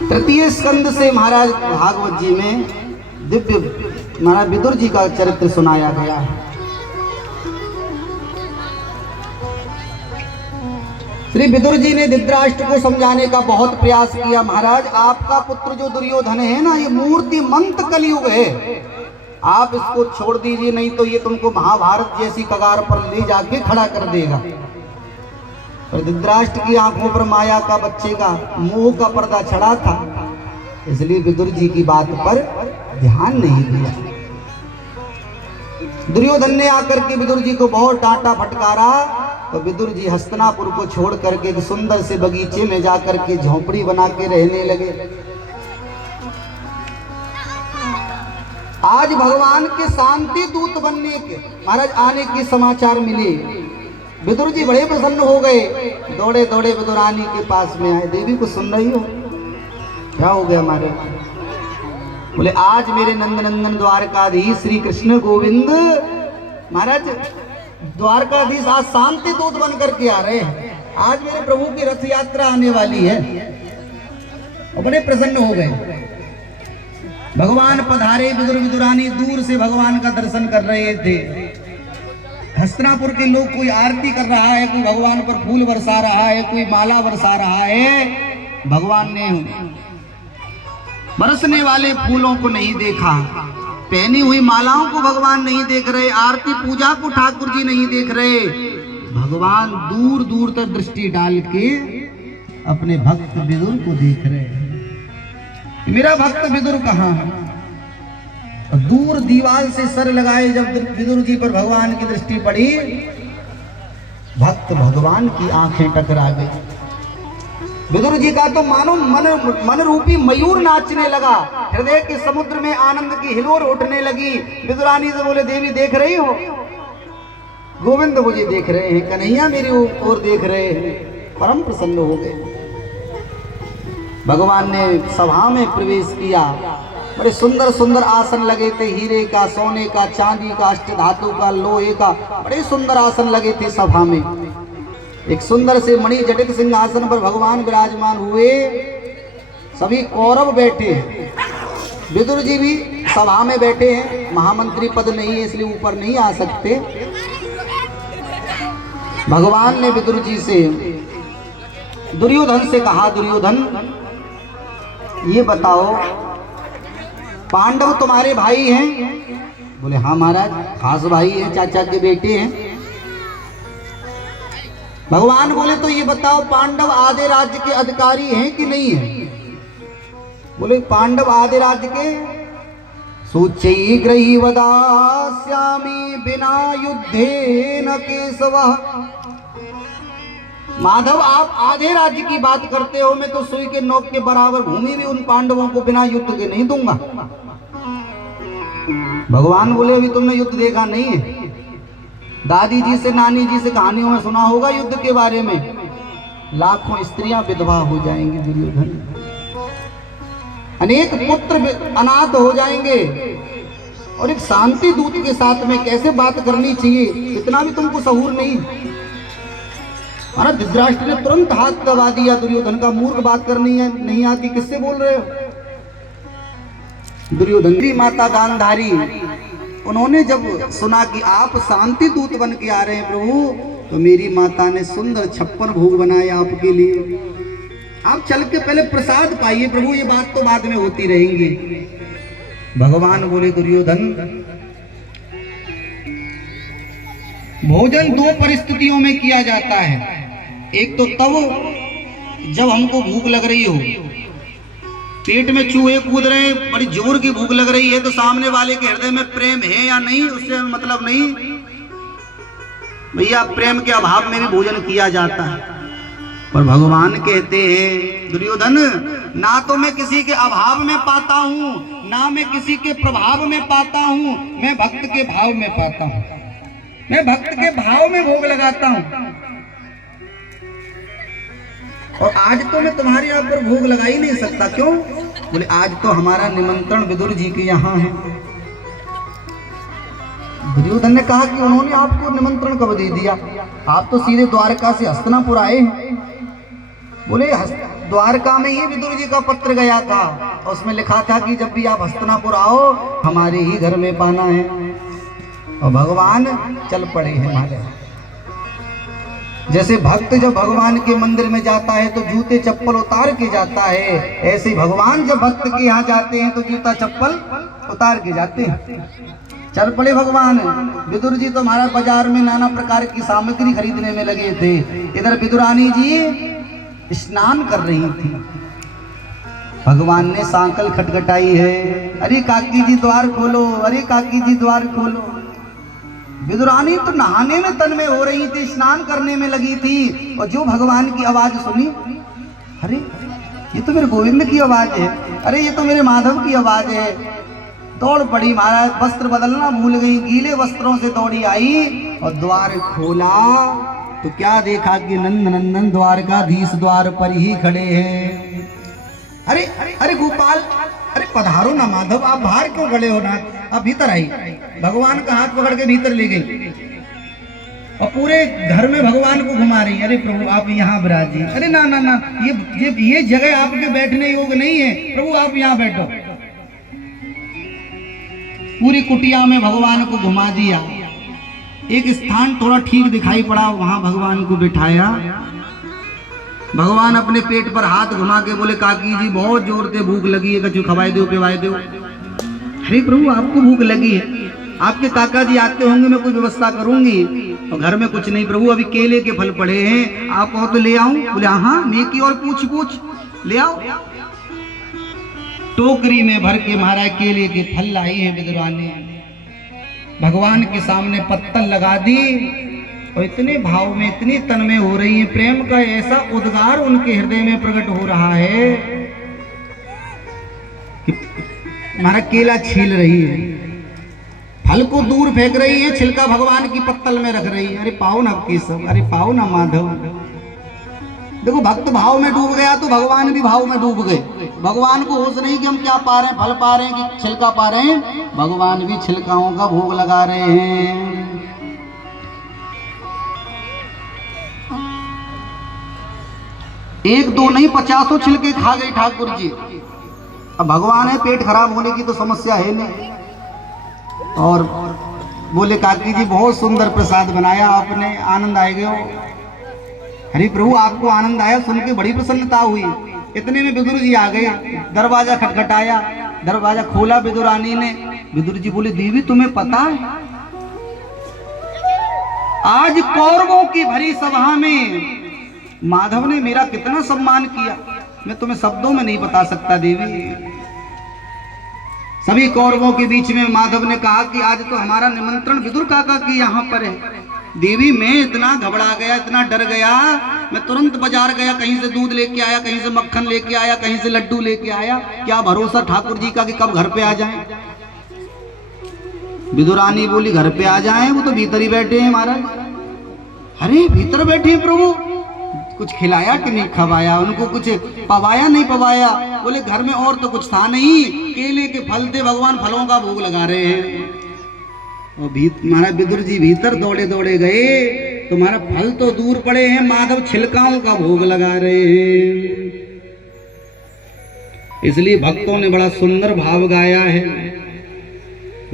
तृतीय स्कंद से महाराज भागवत जी में दिव्य महाराज विदुर जी का चरित्र सुनाया गया है। श्री विदुर जी ने धृतराष्ट्र को समझाने का बहुत प्रयास किया। महाराज आपका पुत्र जो दुर्योधन है ना, ये मूर्ति मंत कलयुग है, आप इसको छोड़ दीजिए, नहीं तो ये तुमको महाभारत जैसी कगार पर ले जाके खड़ा कर देगा। पर धृतराष्ट्र की आंखों पर माया का बच्चे का मोह का पर्दा चढ़ा था, इसलिए विदुर जी की बात पर ध्यान नहीं दिया। दुर्योधन ने आकर के विदुर जी को बहुत डांटा फटकारा, तो विदुर जी हस्तिनापुर को छोड़ करके एक सुंदर से बगीचे में जाकर के झोपड़ी बना के रहने लगे। आज भगवान के शांति दूत बनने के महाराज आने के समाचार मिले। विदुर जी बड़े प्रसन्न हो गए, दौड़े दौड़े विदुरानी के पास में आए। देवी को सुन रही हो, क्या हो गया हमारे? बोले आज मेरे नंदनंदन द्वारकाधीश श्री कृष्ण गोविंद महाराज द्वारकाधीश आज शांति दूत बन करके आ रहे हैं। आज मेरे प्रभु की रथ यात्रा आने वाली है। और बड़े प्रसन्न हो गए। भगवान पधारे, विदुर विदुरानी दूर से भगवान का दर्शन कर रहे थे। हस्तिनापुर के लोग, कोई आरती कर रहा है, कोई भगवान पर फूल बरसा रहा है, कोई माला बरसा रहा है। भगवान ने बरसने वाले फूलों को नहीं देखा, पहनी हुई मालाओं को भगवान नहीं देख रहे, आरती पूजा को ठाकुर जी नहीं देख रहे। भगवान दूर दूर तक दृष्टि डाल के अपने भक्त विदुर को देख रहे हैं। मेरा भक्त विदुर कहाँ है? दूर दीवार से सर लगाए जब विदुर जी पर भगवान की दृष्टि पड़ी, भक्त भगवान की आंखें टकरा गई। विदुर जी का तो मानो मन रूपी मयूर नाचने लगा, हृदय के समुद्र में आनंद की हिलोर उठने लगी। विदुरानी से बोले देवी देख रही हो? गोविंद मुझे देख रहे हैं, कन्हैया मेरी ओर देख रहे हैं। परम प्रसन्न हो गए। भगवान ने सभा में प्रवेश किया। बड़े सुंदर सुंदर आसन लगे थे, हीरे का, सोने का, चांदी का, अष्ट धातु का, लोहे का, बड़े सुंदर आसन लगे थे सभा में। एक सुंदर से मणि जटित सिंहासन पर भगवान विराजमान हुए। सभी कौरव बैठे हैं, विदुर जी भी सभा में बैठे हैं। महामंत्री पद नहीं है इसलिए ऊपर नहीं आ सकते। भगवान ने विदुर जी से, दुर्योधन से कहा, दुर्योधन ये बताओ पांडव तुम्हारे भाई हैं? बोले हाँ महाराज, खास भाई हैं, चाचा के बेटे हैं। भगवान बोले तो ये बताओ पांडव आधे राज्य के अधिकारी हैं कि नहीं है? बोले पांडव आधे राज्य के। सूची ग्रही वदास्यामि बिना युद्धे न केशवः। माधव आप आधे राज्य की बात करते हो, मैं तो सुई के नोक के बराबर भूमि भी उन पांडवों को बिना युद्ध के नहीं दूंगा। भगवान बोले अभी तुमने युद्ध देखा नहीं है। दादी जी से, नानी जी से कहानियों में सुना होगा युद्ध के बारे में। लाखों स्त्रियां विधवा हो जाएंगी दुर्योधन, अनेक पुत्र अनाथ हो जाएंगे। और एक शांति दूत के साथ में कैसे बात करनी चाहिए, इतना भी तुमको सहूर नहीं। महाराज धृतराष्ट्र ने तुरंत हाथ दबा दिया। दुर्योधन का मूर्ख बात करनी है, नहीं आती, किससे बोल रहे हो? दुर्योधन की माता गांधारी, उन्होंने जब सुना कि आप शांति दूत बन के आ रहे हैं प्रभु, तो मेरी माता ने सुंदर 56 भोग बनाए आपके लिए। आप चल के पहले प्रसाद पाइए प्रभु, ये बात तो बाद में होती रहेंगी। भगवान बोले दुर्योधन, भोजन दो परिस्थितियों में किया जाता है। एक तो तब जब हमको भूख लग रही हो, पेट में चूहे कूद रहे हैं, बड़ी जोर की भूख लग रही है, तो सामने वाले के हृदय में प्रेम है या नहीं उससे मतलब नहीं, भैया प्रेम के अभाव में भी भोजन किया जाता है। पर भगवान कहते हैं दुर्योधन, ना तो मैं किसी के अभाव में पाता हूं, ना मैं किसी के प्रभाव में पाता हूं, मैं भक्त के भाव में पाता हूं। मैं भक्त के भाव में भोग लगाता हूं। और आज तो मैं तुम्हारे यहाँ पर भोग लगा ही नहीं सकता। क्यों? बोले आज तो हमारा निमंत्रण विदुर जी के यहाँ है। दुर्योधन ने कहा कि उन्होंने आपको निमंत्रण कब दे दिया? आप तो सीधे द्वारका से हस्तिनापुर आए हैं। बोले द्वारका में ये विदुर जी का पत्र गया था, उसमें लिखा था कि जब भी आप हस्तिनापुर आओ हमारे ही घर में पाना है। और भगवान चल पड़े हिमालय। जैसे भक्त जब भगवान के मंदिर में जाता है तो जूते चप्पल उतार के जाता है, ऐसे भगवान जब भक्त के यहाँ जाते हैं तो जूता चप्पल उतार के जाते हैं। चल पड़े भगवान। विदुर जी तो महाराज बाजार में नाना प्रकार की सामग्री खरीदने में लगे थे, इधर विदुरानी जी स्नान कर रही थी। भगवान ने सांकल खटखटाई है, अरे काकी जी द्वार खोलो, अरे काकी जी द्वार खोलो। विदुरानी तो नहाने में तन्मय हो रही थी, स्नान करने में लगी थी, और जो भगवान की आवाज सुनी, अरे ये तो मेरे गोविंद की आवाज है, अरे ये तो मेरे माधव की आवाज है। दौड़ पड़ी महाराज, वस्त्र बदलना भूल गई, गीले वस्त्रों से दौड़ी आई और द्वार खोला तो क्या देखा कि नंद नंदन द्वारकाधीश द्वार पर ही खड़े हैं। अरे अरे गोपाल, अरे पधारो ना माधव, आप बाहर क्यों खड़े हो ना, आप भीतर आई। भगवान का हाथ पकड़ के भीतर ले गई और पूरे घर में भगवान को घुमा रही। अरे प्रभु आप यहाँ विराजिए। अरे ना ना ना, ये जगह आपके बैठने योग्य नहीं है, प्रभु आप यहाँ बैठो। पूरी कुटिया में भगवान को घुमा दिया। एक स्थान थोड़ा ठीक दिखाई पड़ा, वहां भगवान को बिठाया। भगवान अपने पेट पर हाथ घुमा के बोले, काकी जी बहुत जोर से भूख लगी है, कछु खवाए दो पिवाए दो। अरे प्रभु आपको भूख लगी है, आपके काका जी आते होंगे, मैं कोई व्यवस्था करूंगी। और घर में कुछ नहीं प्रभु, अभी केले के फल पड़े हैं, आप कहो तो ले आऊं। बोले हाँ, नेकी और पूछ पूछ ले आओ। टोकरी में भर के महाराज केले के फल लाई है विदुरानी। भगवान के सामने पत्तल लगा दी और इतने भाव में, इतनी तन में हो रही है, प्रेम का ऐसा उद्गार उनके हृदय में प्रकट हो रहा है कि महाराज केला छील रही है, फल को दूर फेंक रही है, छिलका भगवान की पत्तल में रख रही है। अरे पाओ ना केशव, अरे पाओ ना माधव। देखो भक्त भाव में डूब गया तो भगवान भी भाव में डूब गए। भगवान को होश नहीं कि हम क्या पा रहे हैं, फल पा रहे हैं कि छिलका पा रहे हैं। भगवान भी छिलकाओं का भोग लगा रहे हैं। एक दो नहीं 50 छिलके खा गए ठाकुर जी। अब भगवान है, पेट खराब होने की तो समस्या है नहीं। और बोले काकी जी बहुत सुंदर प्रसाद बनाया आपने, आनंद आएगा। हरि प्रभु आपको आनंद आया, सुन के बड़ी प्रसन्नता हुई। इतने में विदुर जी आ गए, दरवाजा खटखटाया, दरवाजा खोला विदुरानी ने। विदुर जी बोले, देवी तुम्हें पता है आज कौरवों की भरी सभा में माधव ने मेरा कितना सम्मान किया, मैं तुम्हें शब्दों में नहीं बता सकता देवी। सभी कौरवों के बीच में माधव ने कहा कि आज तो हमारा निमंत्रण विदुर काका की यहाँ पर है। देवी मैं इतना घबरा गया, इतना डर गया, मैं तुरंत बाजार गया, कहीं से दूध लेके आया, कहीं से मक्खन लेके आया, कहीं से लड्डू लेके आया। क्या भरोसा ठाकुर जी का कि कब घर पे आ जाएं। विदुरानी बोली घर पे आ जाएं, वो तो भीतर ही बैठे हैं महाराज। अरे भीतर बैठे हैं प्रभु, कुछ खिलाया कि नहीं खवाया, उनको कुछ पवाया नहीं पवाया। बोले घर में और तो कुछ था नहीं, केले के फल थे, भगवान फलों का भोग लगा रहे हैं। और महाराज विदुर जी भीतर दौड़े दौड़े गए, तुम्हारा फल तो दूर पड़े हैं, माधव छिलकाओं का भोग लगा रहे हैं। इसलिए भक्तों ने बड़ा सुंदर भाव गाया है।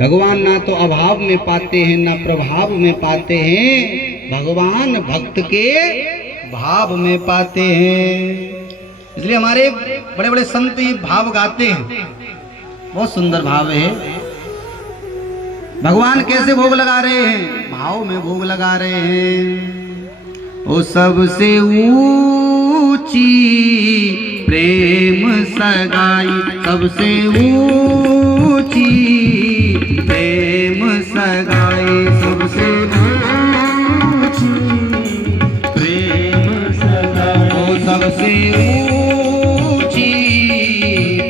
भगवान ना तो अभाव में पाते हैं ना प्रभाव में पाते हैं, भगवान भक्त के भाव में पाते हैं। इसलिए हमारे बड़े बड़े संत ये भाव गाते हैं, बहुत सुंदर भाव है। भगवान कैसे भोग लगा रहे हैं, भाव में भोग लगा रहे हैं। ओ सबसे ऊंची प्रेम सगाई, सबसे ऊंची प्रेम सगाई, सबसे ऊंची प्रेम सगाई, ओ सबसे ऊंची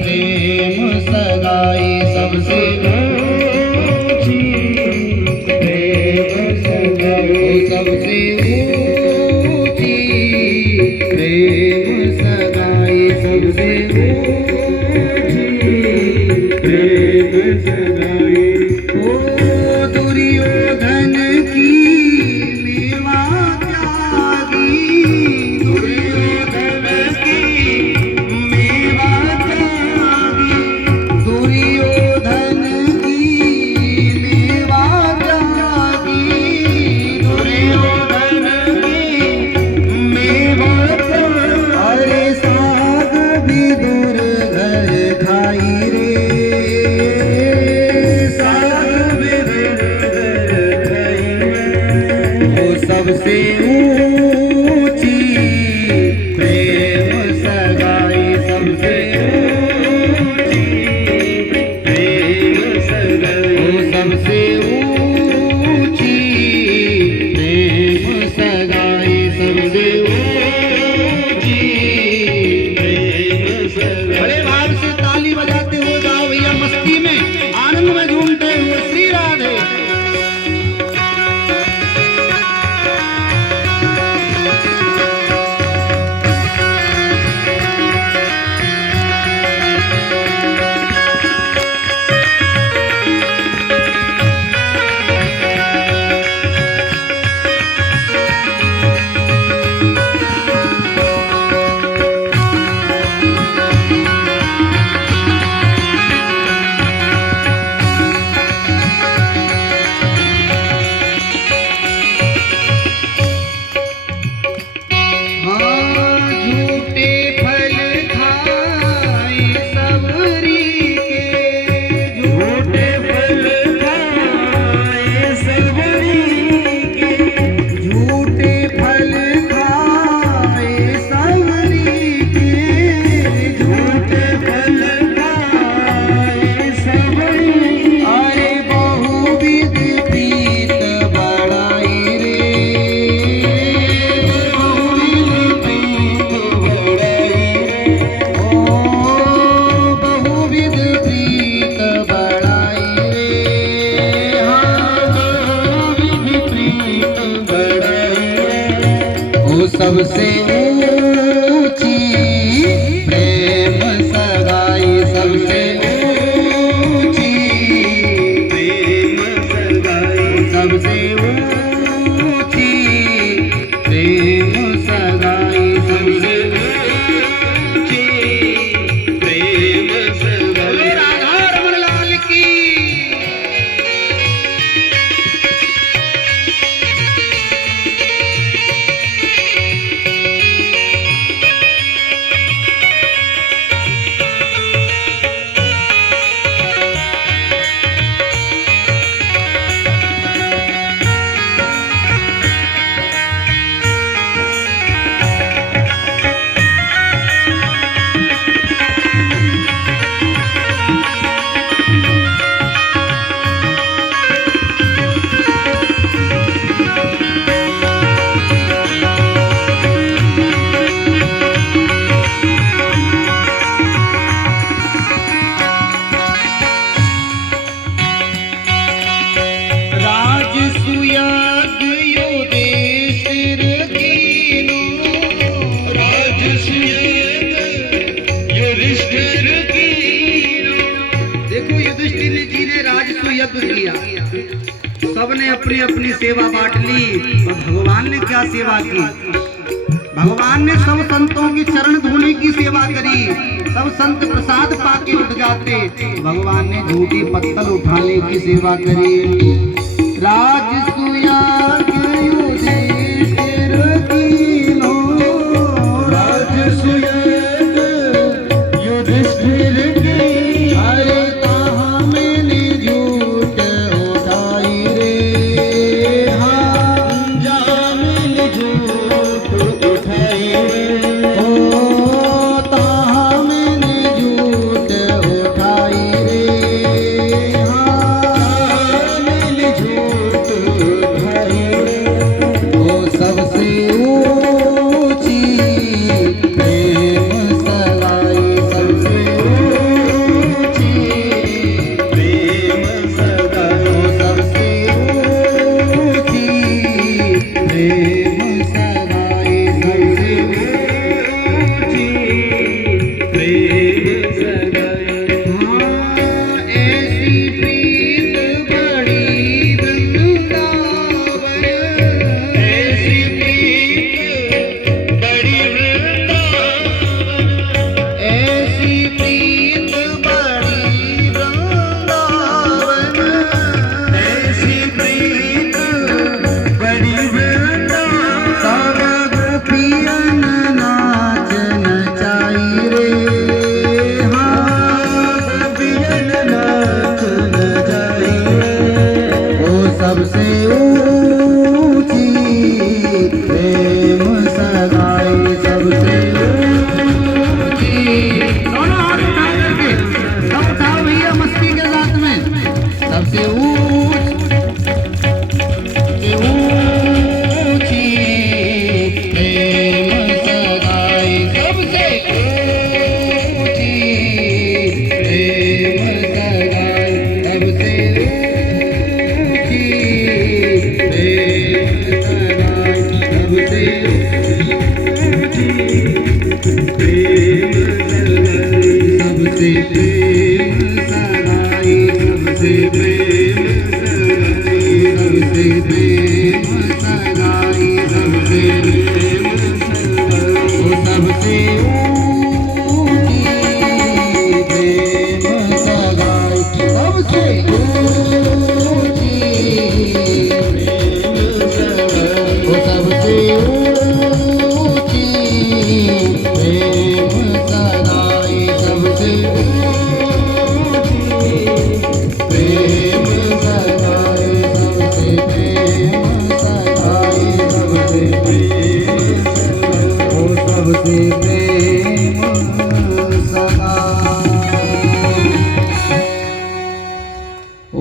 प्रेम सगाई, सबसे सबसे ऊंची प्रेम सगाई, सबसे ऊंची प्रेम सगाई। ओ दुर्योधन की मेवा त्यागी, दुर्योधन की सबसे ऊंची प्रेम सगाई, सबसे ऊंची प्रेम सगाई, सबसे ऊंची प्रेम सगाई, सबसे ऊंची प्रेम सगाई। बड़े भाव से ताली बजाते हो जाओ भैया, मस्ती में आनंद में झूमते हुए श्री राधे। सबसे ऊंची प्रेम सगाई, सबसे ऊंची प्रेम सगाई, सबसे ऊंची प्रेम सगाई, सबसे ऊंची प्रेम सगाई। राधा रमण लाल की। सबने अपनी अपनी सेवा बांट ली, और भगवान ने क्या सेवा की? भगवान ने सब संतों की चरण धोने की सेवा करी। सब संत प्रसाद पाके उठ जाते, भगवान ने झूठी पत्तल उठाने की सेवा करी। राजसूया झूठ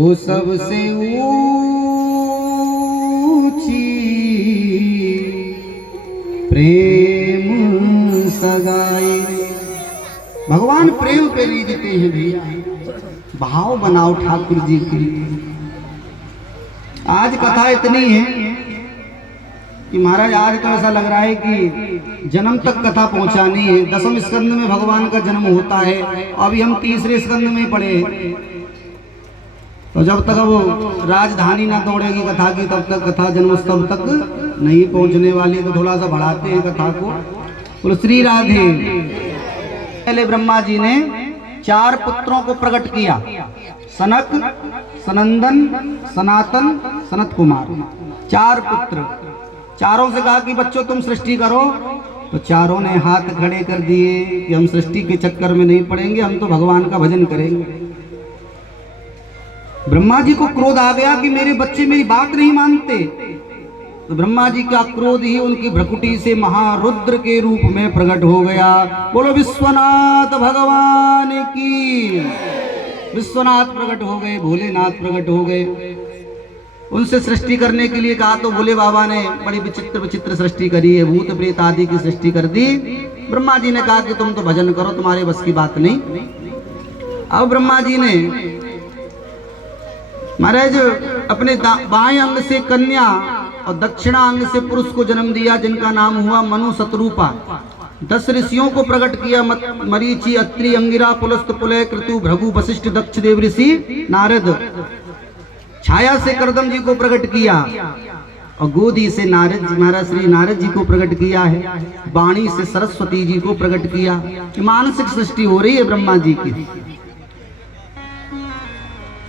वो सबसे ऊंची प्रेम सगाई। भगवान प्रेम पे रीझते हैं भैया, भाव बनाओ ठाकुर जी के लिए। आज कथा इतनी है कि महाराज आज तो ऐसा लग रहा है कि जन्म तक कथा पहुंचानी है। 10वें स्कंद में भगवान का जन्म होता है, अभी हम 3रे स्कंद में पढ़े हैं। तो जब तक वो राजधानी ना तोड़ेगी कथा की तब तक कथा जन्मोत्सव तक नहीं पहुंचने वाली। तो थोड़ा सा बढ़ाते हैं कथा को। बोलो श्री राधे। पहले ब्रह्मा जी ने 4 पुत्रों को प्रकट किया, सनक, सनंदन, सनातन, सनत कुमार। 4 पुत्र। चारों से कहा कि बच्चों तुम सृष्टि करो, तो चारों ने हाथ खड़े कर दिए कि हम सृष्टि के चक्कर में नहीं पड़ेंगे, हम तो भगवान का भजन करेंगे। ब्रह्मा जी को क्रोध आ गया कि मेरे बच्चे मेरी बात नहीं मानते। तो ब्रह्मा जी का क्रोध ही उनकी भ्रकुटी से महारुद्र के रूप में प्रकट हो गया। बोलो विश्वनाथ भगवान की। विश्वनाथ प्रकट हो गए, भोलेनाथ प्रकट हो गए। उनसे सृष्टि करने के लिए कहा तो भोले बाबा ने बड़ी विचित्र विचित्र सृष्टि करी है, भूत प्रेत आदि की सृष्टि कर दी। ब्रह्मा जी ने कहा कि तुम तो भजन करो, तुम्हारे बस की बात नहीं। अब ब्रह्मा जी ने महाराज अपने बाएं अंग से कन्या और दक्षिणा अंग से पुरुष को जन्म दिया, जिनका नाम हुआ मनु शतरूपा। 10 ऋषियों को प्रकट किया, मरीचि, अत्रि, अंगिरा, पुलस्त, पुलय, कृतु, भृगु, वशिष्ठ, दक्ष देव ऋषि, नारद। छाया से करदम जी को प्रकट किया और गोदी से नारद महाराज श्री नारद जी को प्रकट किया है। वाणी से सरस्वती जी को प्रकट किया। मानसिक सृष्टि हो रही है ब्रह्मा जी की।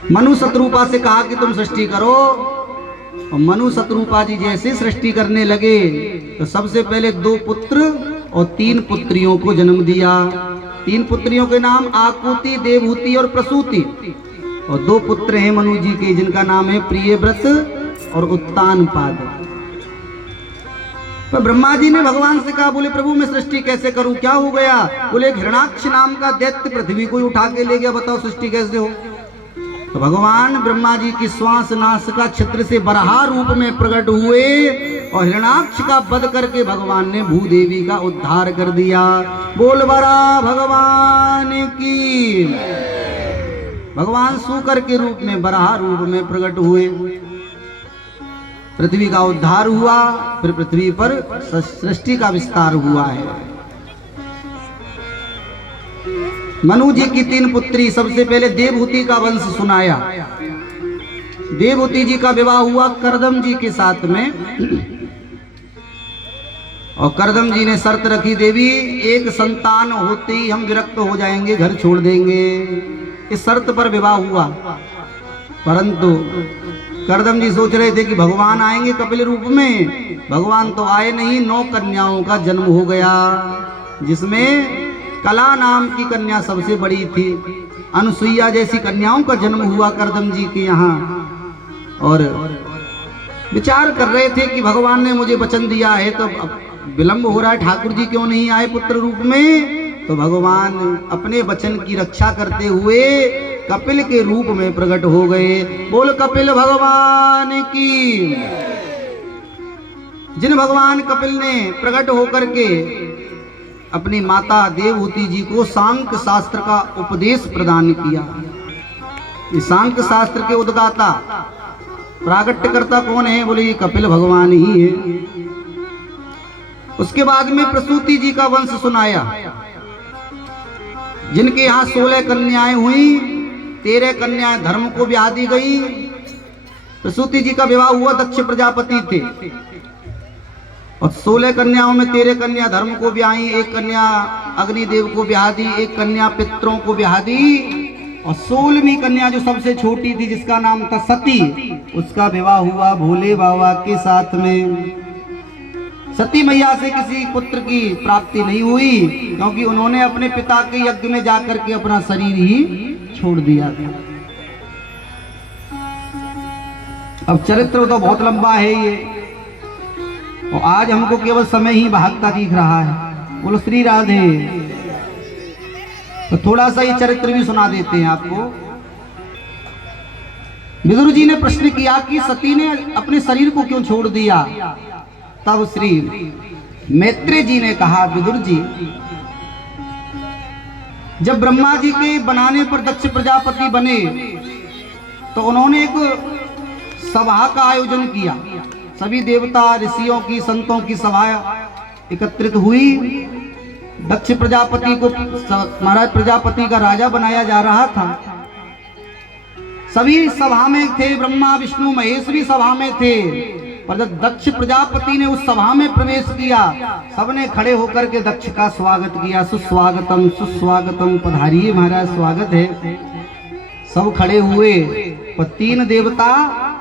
मनु शतरूपा से कहा कि तुम सृष्टि करो, और मनु शतरूपा जी जैसे सृष्टि करने लगे तो सबसे पहले 2 पुत्र और 3 पुत्रियों को जन्म दिया। 3 पुत्रियों के नाम आकुति, देवहूति और प्रसूति, और 2 पुत्र हैं मनु जी के, जिनका नाम है प्रियव्रत और उत्तानपाद। तो ब्रह्मा जी ने भगवान से कहा, बोले प्रभु मैं सृष्टि कैसे करूं, क्या हो गया? बोले हिरणाक्ष नाम का दैत्य पृथ्वी को उठा के ले गया, बताओ सृष्टि कैसे हो? तो भगवान ब्रह्मा जी की श्वास नासिका छिद्र से बराह रूप में प्रकट हुए और हिरणाक्ष का वध करके भगवान ने भूदेवी का उद्धार कर दिया। बोल बरा भगवान की। भगवान सूकर के रूप में बराह रूप में प्रकट हुए, पृथ्वी का उद्धार हुआ, फिर पृथ्वी पर सृष्टि का विस्तार हुआ है। मनु जी की 3 पुत्री, सबसे पहले देवहूति का वंश सुनाया। देवहूति जी का विवाह हुआ करदम जी के साथ में, और करदम जी ने शर्त रखी, देवी एक संतान होते ही हम विरक्त हो जाएंगे, घर छोड़ देंगे। इस शर्त पर विवाह हुआ। परंतु करदम जी सोच रहे थे कि भगवान आएंगे कपिल रूप में, भगवान तो आए नहीं। 9 कन्याओं का जन्म हो गया, जिसमें कला नाम की कन्या सबसे बड़ी थी। अनुसुईया जैसी कन्याओं का जन्म हुआ करदम जी के यहाँ। और विचार कर रहे थे कि भगवान ने मुझे वचन दिया है, तो अब विलंब हो रहा है, ठाकुर जी क्यों नहीं आए पुत्र रूप में? तो भगवान अपने वचन की रक्षा करते हुए कपिल के रूप में प्रकट हो गए। बोल कपिल भगवान की। जिन भगवान कपिल ने प्रकट होकर के अपनी माता देवहूति जी को सांख्य शास्त्र का उपदेश प्रदान किया। ये सांख्य शास्त्र के उद्गाता प्रागट्यकर्ता कौन है? बोले ये कपिल भगवान ही है। उसके बाद में प्रसूति जी का वंश सुनाया, जिनके यहाँ 16 कन्याएं हुई, 13 कन्याएं धर्म को ब्याह दी गई। प्रसूति जी का विवाह हुआ, दक्ष प्रजापति थे, और 16 कन्याओं में 13 कन्या धर्म को ब्याही, 1 कन्या अग्निदेव को ब्याह दी, 1 कन्या पितरों को ब्याह दी, और 16वीं कन्या जो सबसे छोटी थी, जिसका नाम था सती, उसका विवाह हुआ भोले बाबा के साथ में। सती मैया से किसी पुत्र की प्राप्ति नहीं हुई, क्योंकि उन्होंने अपने पिता के यज्ञ में जाकर के अपना शरीर ही छोड़ दिया था। अब चरित्र तो बहुत लंबा है ये, और आज हमको केवल समय ही भागता दिख रहा है। बोलो श्री राधे। तो थोड़ा सा ये चरित्र भी सुना देते हैं आपको। विदुर जी ने प्रश्न किया कि सती ने अपने शरीर को क्यों छोड़ दिया। तब श्री मैत्रेय जी ने कहा, विदुर जी, जब ब्रह्मा जी के बनाने पर दक्ष प्रजापति बने तो उन्होंने एक सभा का आयोजन किया। सभी देवता, ऋषियों की, संतों की सभा एकत्रित हुई। दक्ष प्रजापति को महाराज प्रजापति का राजा बनाया जा रहा था। सभी सभा में थे, ब्रह्मा विष्णु महेश भी सभा में थे। पर जब दक्ष प्रजापति ने उस सभा में प्रवेश किया, सबने खड़े होकर के दक्ष का स्वागत किया। सुस्वागतम सुस्वागतम, पधारिए महाराज, स्वागत है। सब खड़े हुए, पर 3 देवता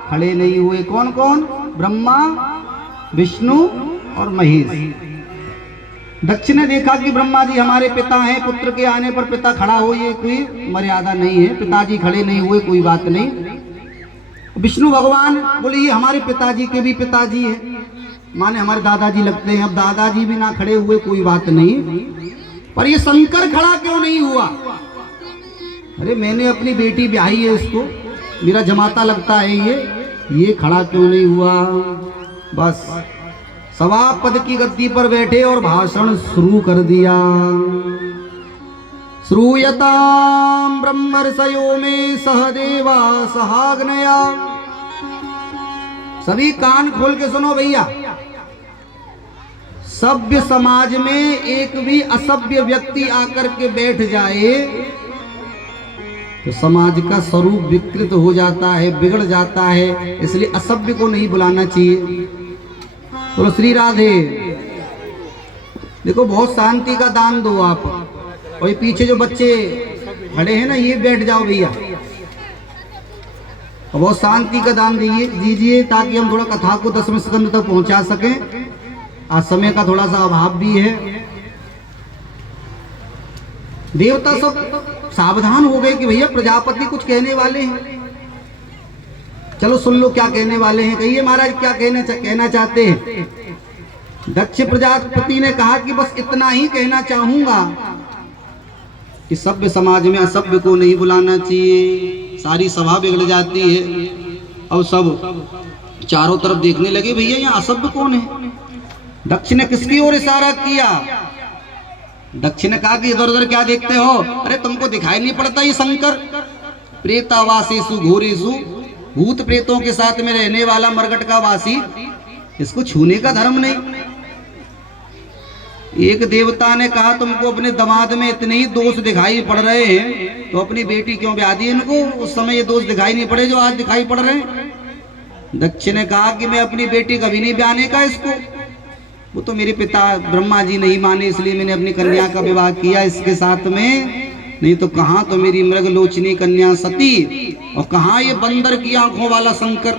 खड़े नहीं हुए। कौन कौन? ब्रह्मा, विष्णु और महेश। दक्ष ने देखा कि ब्रह्मा जी हमारे पिता हैं, पुत्र के आने पर पिता खड़ा हो, ये कोई मर्यादा नहीं है। पिताजी खड़े नहीं हुए, कोई बात नहीं। विष्णु भगवान बोले, ये हमारे पिताजी के भी पिताजी हैं, माने हमारे दादाजी लगते हैं। अब दादाजी भी ना खड़े हुए, कोई बात नहीं। पर ये शंकर खड़ा क्यों नहीं हुआ? अरे मैंने अपनी बेटी ब्याही है, इसको मेरा जमाता लगता है, ये खड़ा क्यों नहीं हुआ? बस सभापद की गद्दी पर बैठे और भाषण शुरू कर दिया। श्रूयताम ब्रह्मर्षयो में सहदेवा सहाग्नया। सभी कान खोल के सुनो भैया। सभ्य समाज में एक भी असभ्य व्यक्ति आकर के बैठ जाए तो समाज का स्वरूप विकृत हो जाता है, बिगड़ जाता है। इसलिए असभ्य को नहीं बुलाना चाहिए। बोलो श्री राधे। देखो, बहुत शांति का दान दो आप। और ये पीछे जो बच्चे खड़े हैं ना, ये बैठ जाओ भैया, और बहुत शांति का दान दीजिए, ताकि हम थोड़ा कथा को 10 सेकंड तक पहुंचा सकें। आज समय का थोड़ा सा अभाव भी है। देवता सब सावधान हो गए कि भैया प्रजापति कुछ कहने वाले हैं। चलो सुन लो क्या कहने वाले हैं। कहिए महाराज, क्या कहना चाहते हैं? दक्ष प्रजापति ने कहा कि बस इतना ही कहना चाहूंगा कि सभ्य समाज में असभ्य को नहीं बुलाना चाहिए, सारी सभा बिगड़ जाती है। अब सब चारों तरफ देखने लगे, भैया यहाँ असभ्य कौन है? दक्ष ने किसकी ओर इशारा किया? दक्ष ने कहा कि इधर उधर क्या देखते हो? अरे तुमको दिखाई नहीं पड़ता ये शंकर? प्रेतावासेषु घोरेषु, भूत प्रेतों के साथ में रहने वाला मरगट का वासी, इसको छूने का धर्म नहीं। एक देवता ने कहा, तुमको अपने दामाद में इतने ही दोष दिखाई पड़ रहे हैं तो अपनी बेटी क्यों ब्याह दी इनको? उस समय ये दोष दिखाई नहीं पड़े जो आज दिखाई पड़ रहे हैं। दक्ष ने कहा कि मैं अपनी बेटी कभी नहीं ब्याहने का इसको, वो तो मेरे पिता ब्रह्मा जी नहीं माने, इसलिए मैंने अपनी कन्या का विवाह किया इसके साथ में। नहीं तो कहाँ तो मेरी मृगलोचनी कन्या सती, और कहाँ ये बंदर की आंखों वाला शंकर।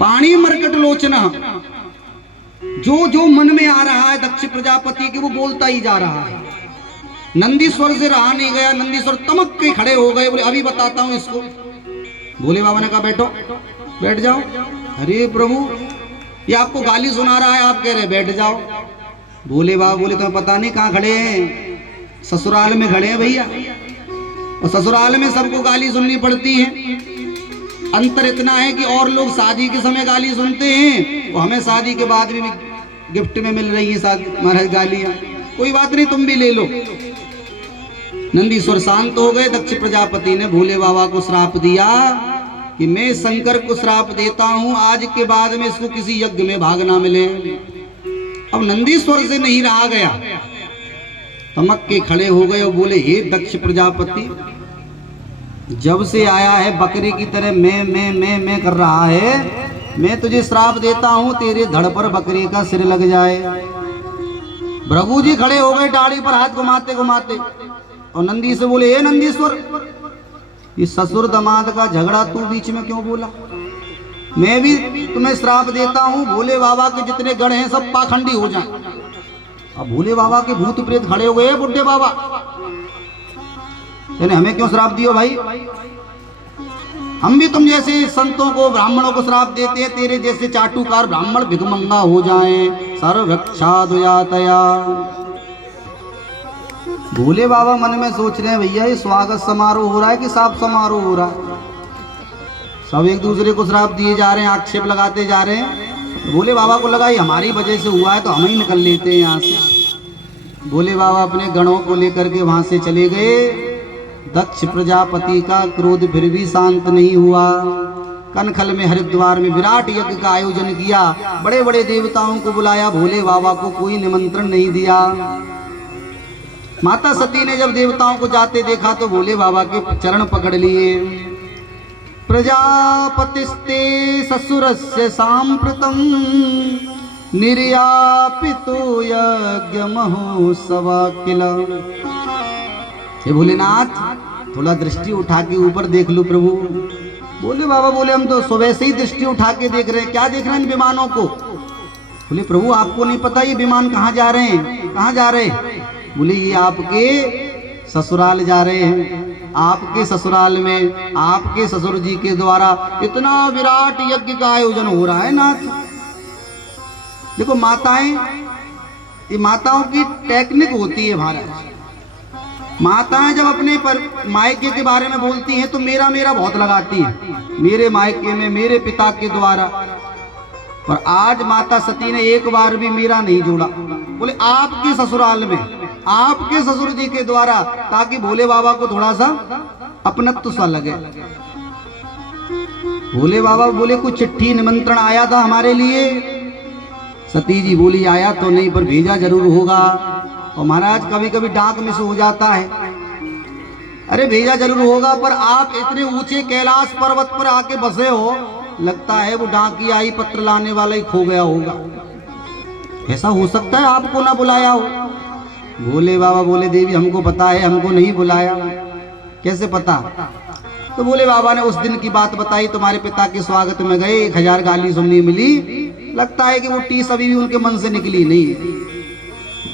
पाणी मरकट लोचना, जो जो मन में आ रहा है दक्ष प्रजापति के, वो बोलता ही जा रहा है। नंदीश्वर से रहा नहीं गया, नंदीश्वर तमक के खड़े हो गए, बोले अभी बताता हूं इसको। भोले बाबा ने कहा बैठो, बैठ जाओ। अरे प्रभु, ये आपको गाली सुना रहा है, आप कह रहे बैठ जाओ। भोले बाबा बोले तुम्हें पता नहीं कहाँ खड़े हैं? ससुराल में खड़े हैं भैया, और ससुराल में सबको गाली सुननी पड़ती है। अंतर इतना है कि और लोग शादी के समय गाली सुनते हैं, और हमें शादी के बाद भी गिफ्ट में मिल रही है महाराज गालियां। कोई बात नहीं, तुम भी ले लो। नंदीश्वर शांत हो गए। दक्ष प्रजापति ने भोले बाबा को श्राप दिया कि मैं शंकर को श्राप देता हूं, आज के बाद में इसको किसी यज्ञ में भाग ना मिले। अब नंदीश्वर से नहीं रहा गया, तमक के खड़े हो गए और बोले, हे दक्ष प्रजापति, जब से आया है बकरे की तरह मैं कर रहा है, मैं तुझे श्राप देता हूं तेरे धड़ पर बकरे का सिर लग जाए। भृगु जी खड़े हो गए दाढ़ी पर हाथ घुमाते घुमाते, और नंदी से बोले, हे नंदीश्वर, ये ससुर दामाद का झगड़ा तू बीच में क्यों बोला? मैं भी तुम्हें श्राप देता हूं, भोले बाबा के जितने गण हैं सब पाखंडी हो जाएं। अब भोले बाबा के भूत प्रेत खड़े हो गए, बुड्ढे बाबा, यानी हमें क्यों श्राप दियो भाई? हम भी तुम जैसे संतों को, ब्राह्मणों को श्राप देते हैं, तेरे जैसे चाटुकार ब्राह्मण भिखमंगा हो जाएं। सर्वक्षादुयातया। भोले बाबा मन में सोच रहे हैं भैया ये स्वागत समारोह हो रहा है कि श्राप समारोह हो रहा है। सब एक दूसरे को श्राप दिए जा रहे हैं, आक्षेप लगाते जा रहे हैं। भोले बाबा को लगा ये हमारी वजह से हुआ है तो हम ही निकल लेते हैं यहाँ से। भोले बाबा अपने गणों को लेकर के वहां से चले गए। दक्ष प्रजापति का क्रोध फिर भी शांत नहीं हुआ। कनखल में हरिद्वार में विराट यज्ञ का आयोजन किया। बड़े बड़े देवताओं को बुलाया, भोले बाबा को कोई निमंत्रण नहीं दिया। माता सती ने जब देवताओं को जाते देखा तो भोले बाबा के चरण पकड़ लिए। प्रजापतिस्ते ससुरस्य सांप्रतम निर्यापितो यज्ञ महोत्सवा किला। हे भोलेनाथ थोड़ा दृष्टि उठा के ऊपर देख लो प्रभु। बोले बाबा बोले हम तो सुबह से ही दृष्टि उठा के देख रहे हैं, क्या देख रहे हैं इन विमानों को। बोले प्रभु आपको नहीं पता ये विमान कहाँ जा रहे हैं, कहाँ जा रहे हैं। बोले ये आपके ससुराल जा रहे हैं। आपके ससुराल में आपके ससुर जी के द्वारा इतना विराट यज्ञ का आयोजन हो रहा है नाथ। देखो माताएं, ये माताओं की टेक्निक होती है महाराज। माताएं जब अपने पर मायके के बारे में बोलती हैं तो मेरा मेरा बहुत लगाती है, मेरे मायके में मेरे पिता के द्वारा। पर आज माता सती ने एक बार भी मेरा नहीं जोड़ा। बोले आपके ससुराल में आपके ससुर जी के द्वारा, ताकि भोले बाबा को थोड़ा सा अपनत्व सा लगे। भोले बाबा बोले कुछ चिट्ठी निमंत्रण आया था हमारे लिए। सती जी बोली आया तो नहीं पर भेजा जरूर होगा। और महाराज कभी कभी डाक मिस हो जाता है। अरे भेजा जरूर होगा पर आप इतने ऊंचे कैलाश पर्वत पर आके बसे हो, लगता है वो डाकी आई पत्र लाने वाला ही खो गया होगा। ऐसा हो सकता है आपको ना बुलाया हो। भोले बाबा बोले देवी हमको पता है, हमको नहीं बुलाया। कैसे पता। तो भोले बाबा ने उस दिन की बात बताई। तुम्हारे पिता के स्वागत में गए, 1000 गाली सुननी मिली। लगता है कि वो टीस अभी भी उनके मन से निकली नहीं।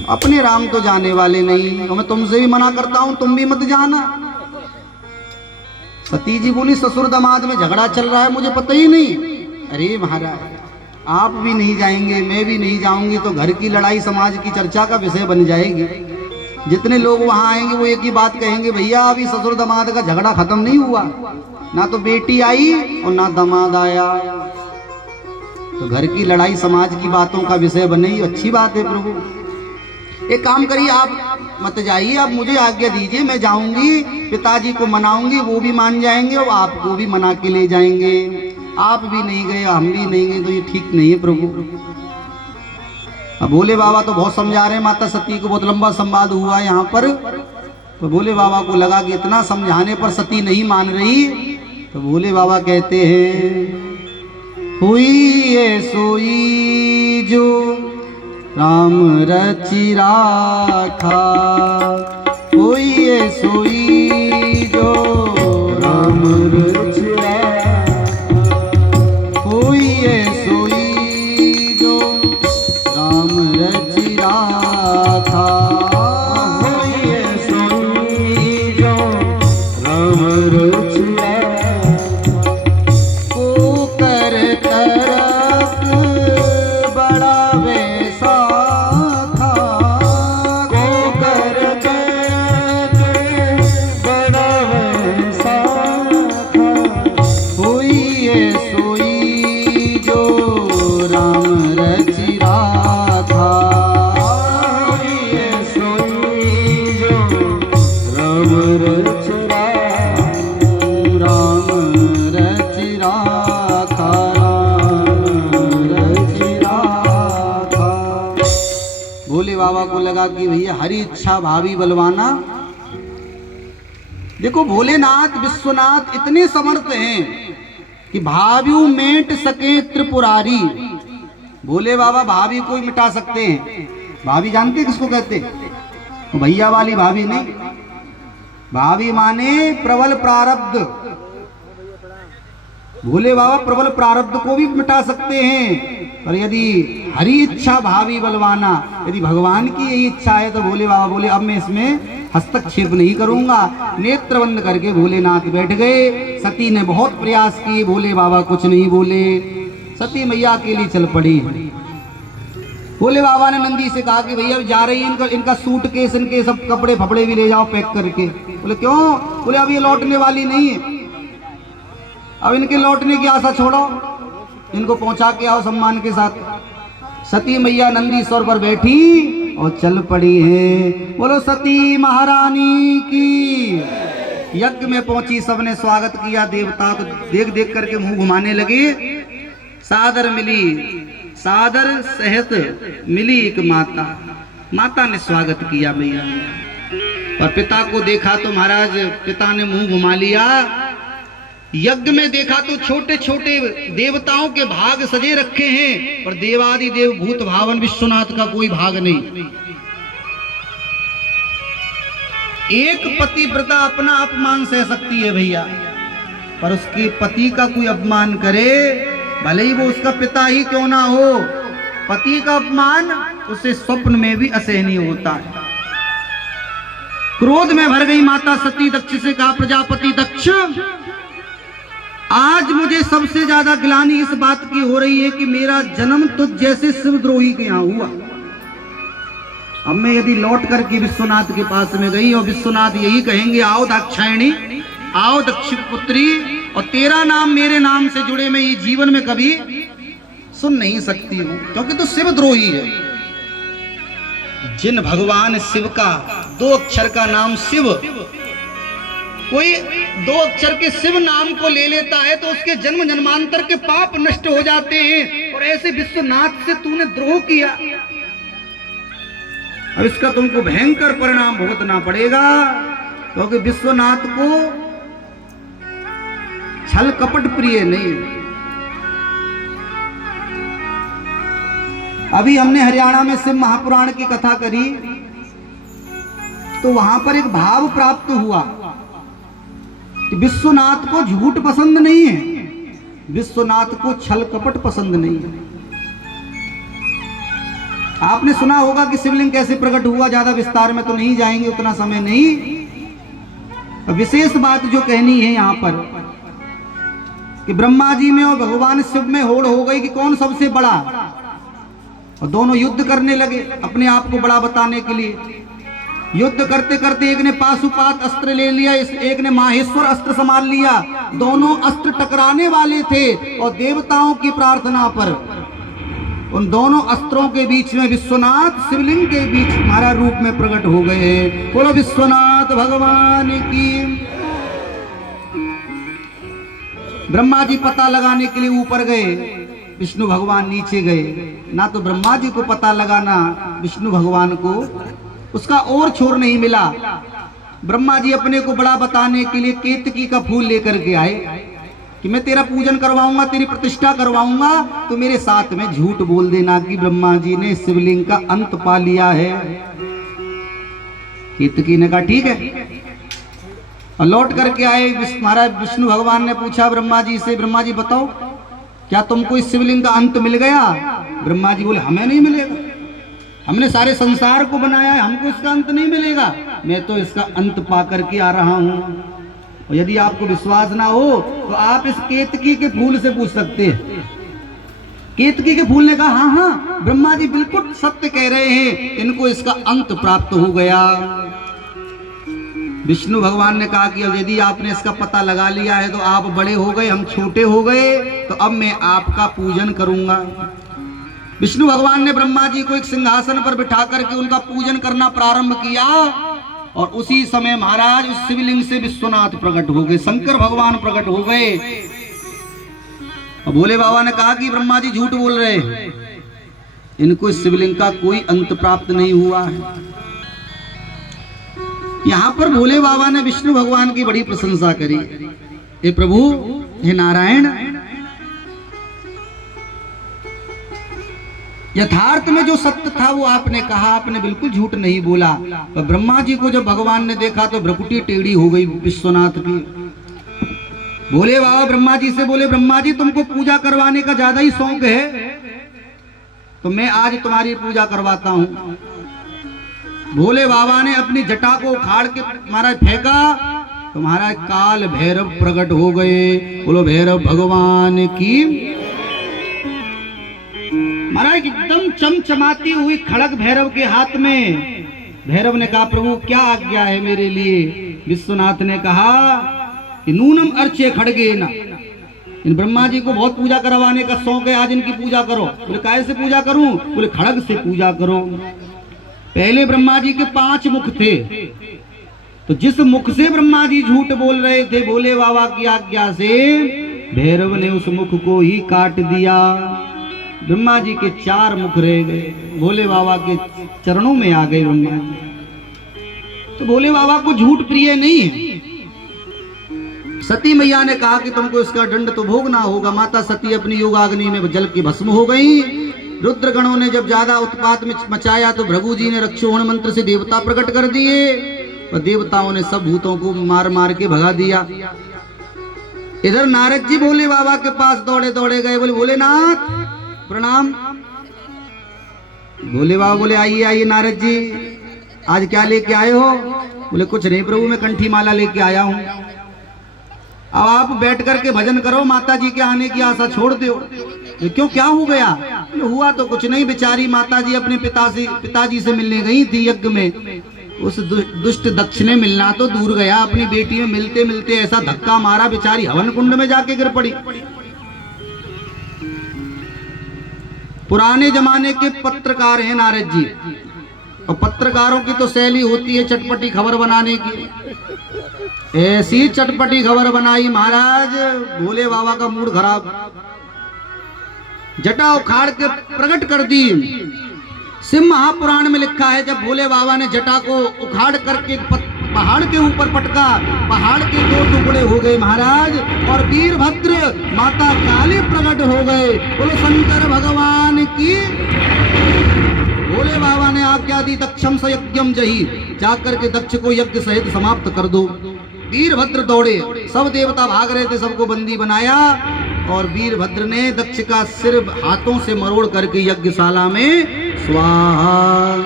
अपने राम तो जाने वाले नहीं, और मैं तुमसे भी मना करता हूं तुम भी मत जाना। सती जी बोली ससुर दामाद में झगड़ा चल रहा है, मुझे पता ही नहीं। अरे महाराज आप भी नहीं जाएंगे, मैं भी नहीं जाऊंगी तो घर की लड़ाई समाज की चर्चा का विषय बन जाएगी। जितने लोग वहां आएंगे वो एक ही बात कहेंगे, भैया अभी ससुर दामाद का झगड़ा खत्म नहीं हुआ, ना तो बेटी आई और ना दामाद आया। तो घर की लड़ाई समाज की बातों का विषय बने, अच्छी बात है प्रभु। एक काम करिए आप मत जाइए, आप मुझे आज्ञा दीजिए, मैं जाऊंगी, पिताजी को मनाऊंगी, वो भी मान जाएंगे और आपको भी मना के ले जाएंगे। आप भी नहीं गए हम भी नहीं गए तो ये ठीक नहीं है प्रभु। अब भोले बाबा तो बहुत समझा रहे हैं माता सती को, बहुत लंबा संवाद हुआ यहाँ पर। तो भोले बाबा को लगा कि इतना समझाने पर सती नहीं मान रही। तो भोले बाबा कहते हैं हुई ये सोई जो राम रचि राखा, कोई ये सोई जो राम रचि राखा, कोई ये सोई जो राम रचि राखा, कोई ये सोई जो राम रचि राखा, को कर तरक बड़ा वैसा बाबा को लगा कि भैया हरी इच्छा भावी बलवाना। देखो भोलेनाथ विश्वनाथ इतने समर्थ हैं कि भावी मेट सके त्रिपुरारी। भोले बाबा भावी को ही मिटा सकते हैं। भावी जानते किसको कहते? भैया वाली भाभी नहीं, भावी माने प्रबल प्रारब्ध। भोले बाबा प्रबल प्रारब्ध को भी मिटा सकते हैं। पर यदि हरि इच्छा भावी बलवाना, यदि भगवान की यही इच्छा है तो भोले बाबा बोले अब मैं इसमें हस्तक्षेप नहीं करूंगा। नेत्र बंद करके भोलेनाथ बैठ गए। सती ने बहुत प्रयास किए, भोले बाबा कुछ नहीं बोले। सती मैया अकेली चल पड़ी। भोले बाबा ने नंदी से कहा कि भैया जा रही है, इनका सूटकेस, इनके सब कपड़े फपड़े भी ले जाओ पैक करके। बोले क्यों? बोले अब ये लौटने वाली नहीं है, अब इनके लौटने की आशा छोड़ो, इनको पहुंचा के आओ सम्मान के साथ। सती मैया नंदी स्वर पर बैठी और चल पड़ी है। बोलो सती महारानी की। यज्ञ में पहुंची, सबने स्वागत किया, देवता तो देख देख करके मुंह घुमाने लगे। सादर मिली, सादर सहत मिली एक माता, माता ने स्वागत किया मैया। और पिता को देखा तो महाराज पिता ने मुंह घुमा लिया। यज्ञ में देखा तो छोटे छोटे देवताओं के भाग सजे रखे हैं, और देवादि देव भूत भावन विश्वनाथ का कोई भाग नहीं। एक पतिव्रता अपना अपमान सह सकती है भैया, पर उसके पति का कोई अपमान करे, भले ही वो उसका पिता ही क्यों ना हो, पति का अपमान उसे स्वप्न में भी असहनीय होता है। क्रोध में भर गई माता सती, दक्ष से कहा प्रजापति दक्ष, आज मुझे सबसे ज्यादा ग्लानि इस बात की हो रही है कि मेरा जन्म तुझ जैसे शिवद्रोही के यहां हुआ। अब मैं यदि लौट करके विश्वनाथ के पास में गई और विश्वनाथ यही कहेंगे आओ दाक्षायणी, आओ दक्ष पुत्री, और तेरा नाम मेरे नाम से जुड़े मैं ये जीवन में कभी सुन नहीं सकती हूं, क्योंकि तू शिवद्रोही है। जिन भगवान शिव का 2 अक्षर का नाम शिव, कोई 2 अक्षर के शिव नाम को ले लेता है तो उसके जन्म जन्मांतर के पाप नष्ट हो जाते हैं, और ऐसे विश्वनाथ से तूने द्रोह किया। अब इसका तुमको भयंकर परिणाम भुगतना पड़ेगा, क्योंकि विश्वनाथ को छल कपट प्रिय नहीं। अभी हमने हरियाणा में शिव महापुराण की कथा करी, तो वहां पर एक भाव प्राप्त हुआ कि विश्वनाथ को झूठ पसंद नहीं है, विश्वनाथ को छल कपट पसंद नहीं है। आपने सुना होगा कि शिवलिंग कैसे प्रकट हुआ, ज्यादा विस्तार में तो नहीं जाएंगे, उतना समय नहीं। विशेष बात जो कहनी है यहां पर कि ब्रह्मा जी में और भगवान शिव में होड़ हो गई कि कौन सबसे बड़ा, और दोनों युद्ध करने लगे अपने आप को बड़ा बताने के लिए। युद्ध करते करते एक ने पाशुपात अस्त्र ले लिया, एक ने माहेश्वर अस्त्र संभाल लिया। दोनों अस्त्र टकराने वाले थे, और देवताओं की प्रार्थना पर उन दोनों अस्त्रों के बीच में विश्वनाथ शिवलिंग के बीच हमारा रूप में प्रकट हो गए। बोलो विश्वनाथ भगवान की। ब्रह्मा जी पता लगाने के लिए ऊपर गए, विष्णु भगवान नीचे गए। ना तो ब्रह्मा जी को पता लगाना विष्णु भगवान को उसका और छोर नहीं मिला। ब्रह्मा जी अपने को बड़ा बताने के लिए केतकी का फूल लेकर के आए कि मैं तेरा पूजन करवाऊंगा, तेरी प्रतिष्ठा करवाऊंगा, तो मेरे साथ में झूठ बोल देना कि ब्रह्मा जी ने शिवलिंग का अंत पा लिया है। केतकी ने कहा ठीक है, और लौट करके आए। महाराज विष्णु भगवान ने पूछा ब्रह्मा जी से, ब्रह्मा जी बताओ क्या तुमको इस शिवलिंग का अंत मिल गया? ब्रह्मा जी बोले हमें नहीं मिलेगा, हमने सारे संसार को बनाया है, हमको इसका अंत नहीं मिलेगा, मैं तो इसका अंत पा करके आ रहा हूं। और यदि आपको विश्वास ना हो तो आप इस केतकी के फूल से पूछ सकते हैं। केतकी के फूल ने कहा हाँ हाँ ब्रह्मा जी बिल्कुल सत्य कह रहे हैं, इनको इसका अंत प्राप्त हो गया। विष्णु भगवान ने कहा कि अब यदि आपने इसका पता लगा लिया है तो आप बड़े हो गए, हम छोटे हो गए, तो अब मैं आपका पूजन करूंगा। विष्णु भगवान ने ब्रह्मा जी को एक सिंहासन पर बिठा करके उनका पूजन करना प्रारंभ किया, और उसी समय महाराज उस शिवलिंग से विश्वनाथ प्रकट हो गए, शंकर भगवान प्रकट हो गए। और भोले बाबा ने कहा कि ब्रह्मा जी झूठ बोल रहे हैं, इनको इस शिवलिंग का कोई अंत प्राप्त नहीं हुआ है। यहां पर भोले बाबा ने विष्णु भगवान की बड़ी प्रशंसा करी। हे प्रभु, हे नारायण, यथार्थ में जो सत्य था वो आपने कहा, आपने बिल्कुल झूठ नहीं बोला। तो ब्रह्मा जी को जब भगवान ने देखा तो भ्रकुटी टेढ़ी हो गई विश्वनाथ की। भोले बाबा ब्रह्मा जी से बोले, ब्रह्मा जी तुमको पूजा करवाने का ज्यादा ही शौक है, तो मैं आज तुम्हारी पूजा करवाता हूं। भोले बाबा ने अपनी जटा को उखाड़ के महाराज फेंका, तो महाराज काल भैरव प्रकट हो गए। बोलो भैरव भगवान की। महाराज एकदम चमचमाती हुई खड़ग भैरव के हाथ में। भैरव ने कहा प्रभु क्या आज्ञा है मेरे लिए। विश्वनाथ ने कहा कि नूनम अर्चे खड़गे ना, इन ब्रह्मा जी को बहुत पूजा करवाने का शौक है, आज इनकी पूजा करो। बोले काहे से पूजा करूं? बोले खड़ग से पूजा करो। पहले ब्रह्मा जी के 5 मुख थे, तो जिस मुख से ब्रह्मा जी झूठ बोल रहे थे भोले बाबा की आज्ञा से, भैरव ने उस मुख को ही काट दिया। ब्रह्मा जी के 4 मुख रह गए, भोले बाबा के चरणों में आ गए ब्रह्मा जी। तो भोले बाबा को झूठ प्रिय नहीं है। सती मैया ने कहा कि तुमको इसका दंड तो भोगना होगा। माता सती अपनी योगाग्नि में जल की भस्म हो गई। रुद्रगणों ने जब ज्यादा उत्पात में मचाया तो भृगु जी ने रक्षोहण मंत्र से देवता प्रकट कर दिए और देवताओं ने सब भूतों को मार मार के भगा दिया। इधर नारद जी भोले बाबा के पास दौड़े दौड़े गए, बोले भोलेनाथ प्रणाम। भोले बाबा बोले आइए आइए नारद जी, आज क्या लेके आए हो? बोले कुछ नहीं प्रभु, मैं कंठी माला लेके आया हूं। अब आप बैठ करके भजन करो, माता जी के आने की आशा छोड़ दो। क्यों, क्या हो गया? हुआ तो कुछ नहीं, बेचारी माता जी अपने पिताजी से मिलने गई थी यज्ञ में। उस दुष्ट दक्ष ने मिलना तो दूर गया, अपनी बेटी में मिलते मिलते ऐसा धक्का मारा, बेचारी हवन कुंड में जाके गिर पड़ी। पुराने जमाने के पत्रकार हैं नारद जी, और पत्रकारों की तो शैली होती है चटपटी खबर बनाने की। ऐसी चटपटी खबर बनाई महाराज, भोले बाबा का मूड खराब। जटा उखाड़ के प्रकट कर दी। सिंह महापुराण में लिखा है जब भोले बाबा ने जटा को उखाड़ करके पहाड़ के ऊपर पटका, पहाड़ के 2 टुकड़े हो गए महाराज, और वीरभद्र माता काली प्रकट हो गए। बोलो शंकर भगवान की। भोले बाबा ने आज्ञा दी दक्षम स यज्ञम जही, जाकर के दक्ष को यज्ञ सहित समाप्त कर दो। वीरभद्र दौड़े, सब देवता भाग रहे थे, सबको बंदी बनाया, और वीरभद्र ने दक्ष का सिर हाथों से मरोड़ करके यज्ञशाला में स्वाहा,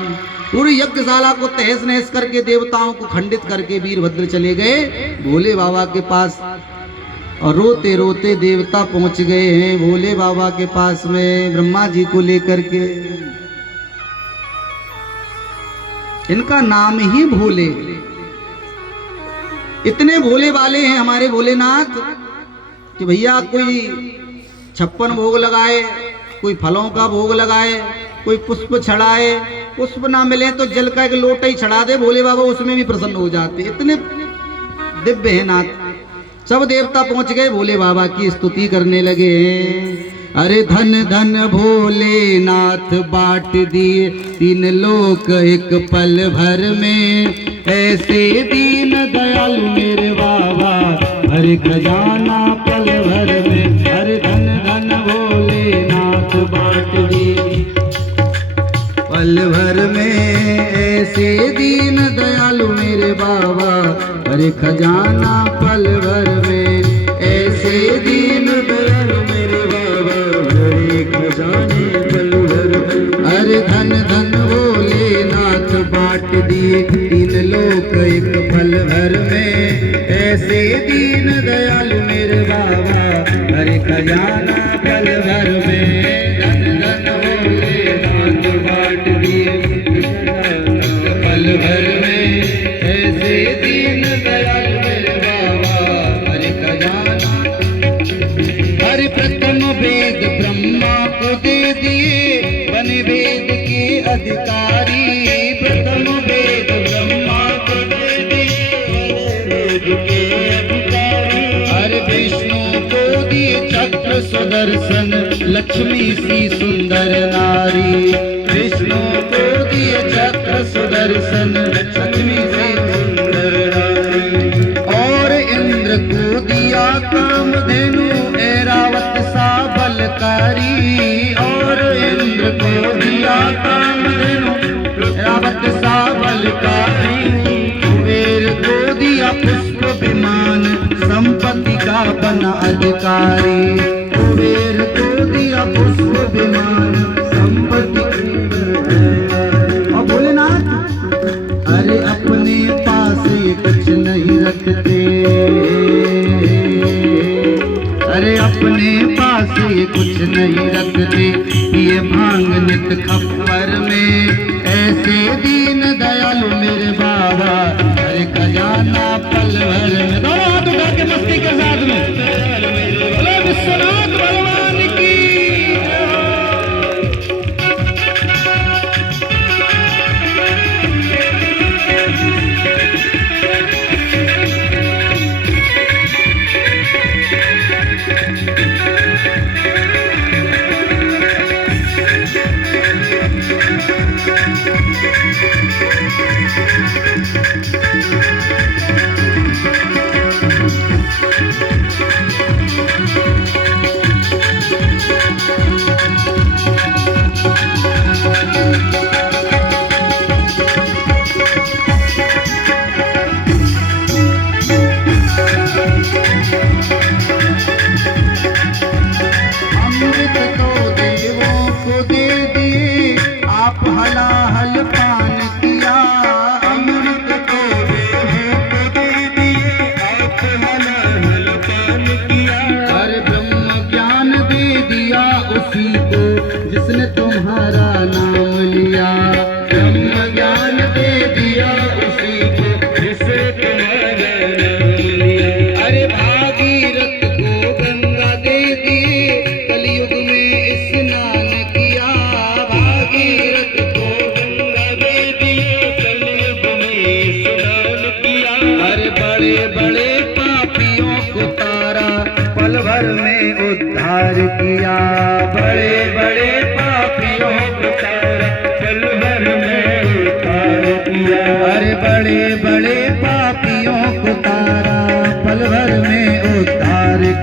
पूरी यज्ञशाला को तहस नहस करके देवताओं को खंडित करके वीरभद्र चले गए भोले बाबा के पास। और रोते रोते देवता पहुंच गए हैं भोले बाबा के पास में ब्रह्मा जी को लेकर के। इनका नाम ही भोले, इतने भोले वाले हैं हमारे भोलेनाथ कि भैया कोई 56 भोग लगाए, कोई फलों का भोग लगाए, कोई पुष्प चढ़ाए, पुष्प ना मिले तो जल का एक लोटा ही चढ़ा दे, भोले बाबा उसमें भी प्रसन्न हो जाते। इतने दिव्य है नाथ। सब देवता पहुंच गए, भोले बाबा की स्तुति करने लगे। अरे धन धन भोलेनाथ बांट दिए 3 लोक एक पल भर में, ऐसे दीन दयाल मेरे बाबा हर खजाना पल भर में। अरे धन धन भोलेनाथ बांट दिए पल भर में, ऐसे दीन दयालु मेरे बाबा हर खजाना पल भर में। ऐसे दीन दयालु मेरे बाबा हर खजाने पल भर में। अरे धन धन भोलेनाथ बांट दिए 3 लोक एक पल भर में, ऐसे दीन दयालु मेरे बाबा हर खजाना पल भर में। धन धन भोलेनाथ बांट दिए पल भर में, ऐसे दीन दयालु मेरे बाबा हर खजाना। हर प्रथम वेद ब्रह्मा को दे दिए बन वेद के अधिकारी। प्रथम वेद ब्रह्मा को दे दिए वेद के अधिकारी। हर विष्णु को दिए चक्र सुदर्शन लक्ष्मी सी सुंदर नारी। विष्णु को दिए चक्र सुदर्शन लक्ष्मी सी सुंदर नारी। और इंद्र को दिया कामधेनु ऐरावत सा बलकारी। और इंद्र को दिया कामधेनु ऐरावत सा बलकारी। कुबेर को दिया पुष्प विमान संपत्ति का बना अधिकारी। कुबेर को दिया पुष्प विमान संपत्ति। और भोलेनाथ अरे अपने पास कुछ नहीं रखते। अरे अपने पास कुछ नहीं रखते, ये भांग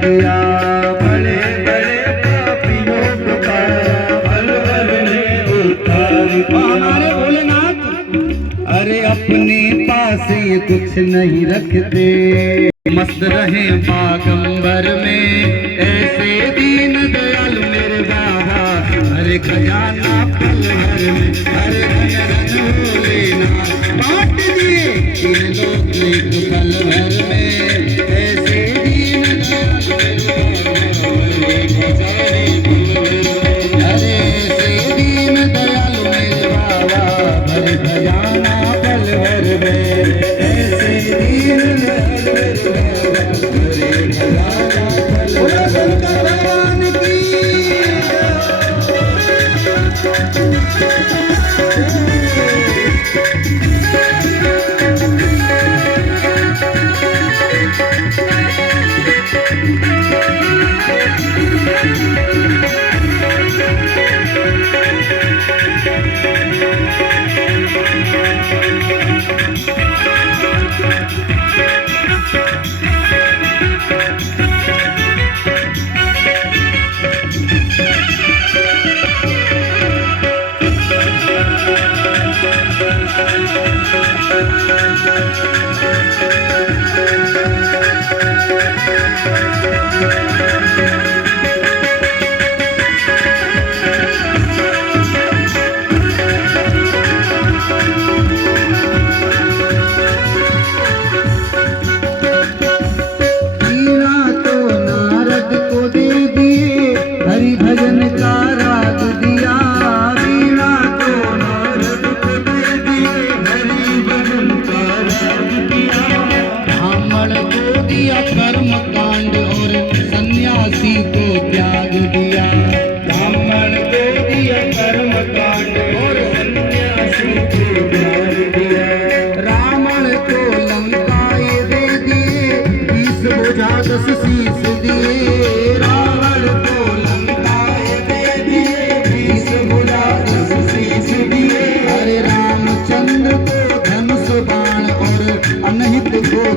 दिया, बड़े बड़े पापियों को पाया, पल भर में उतार दिया। हमारे भोलेनाथ अरे अपने पास ये कुछ नहीं रखते, मस्त रहे बागंबर में ऐसे दीन दयाल मेरे बाबा। अरे खजाना पल भर में, अरे धन भोलेनाथ बांट दिए इन लोग एक पल भर में, ऐसे दीन दयाल मेरे बाबा। अरे ऐसे दीन दयाल मेरे बाबा, भरे खजाना पल भर में, ऐसे दीन दयाल मेरे बाबा, भरे खजाना पल बोलो भर में। शंकर भगवान की।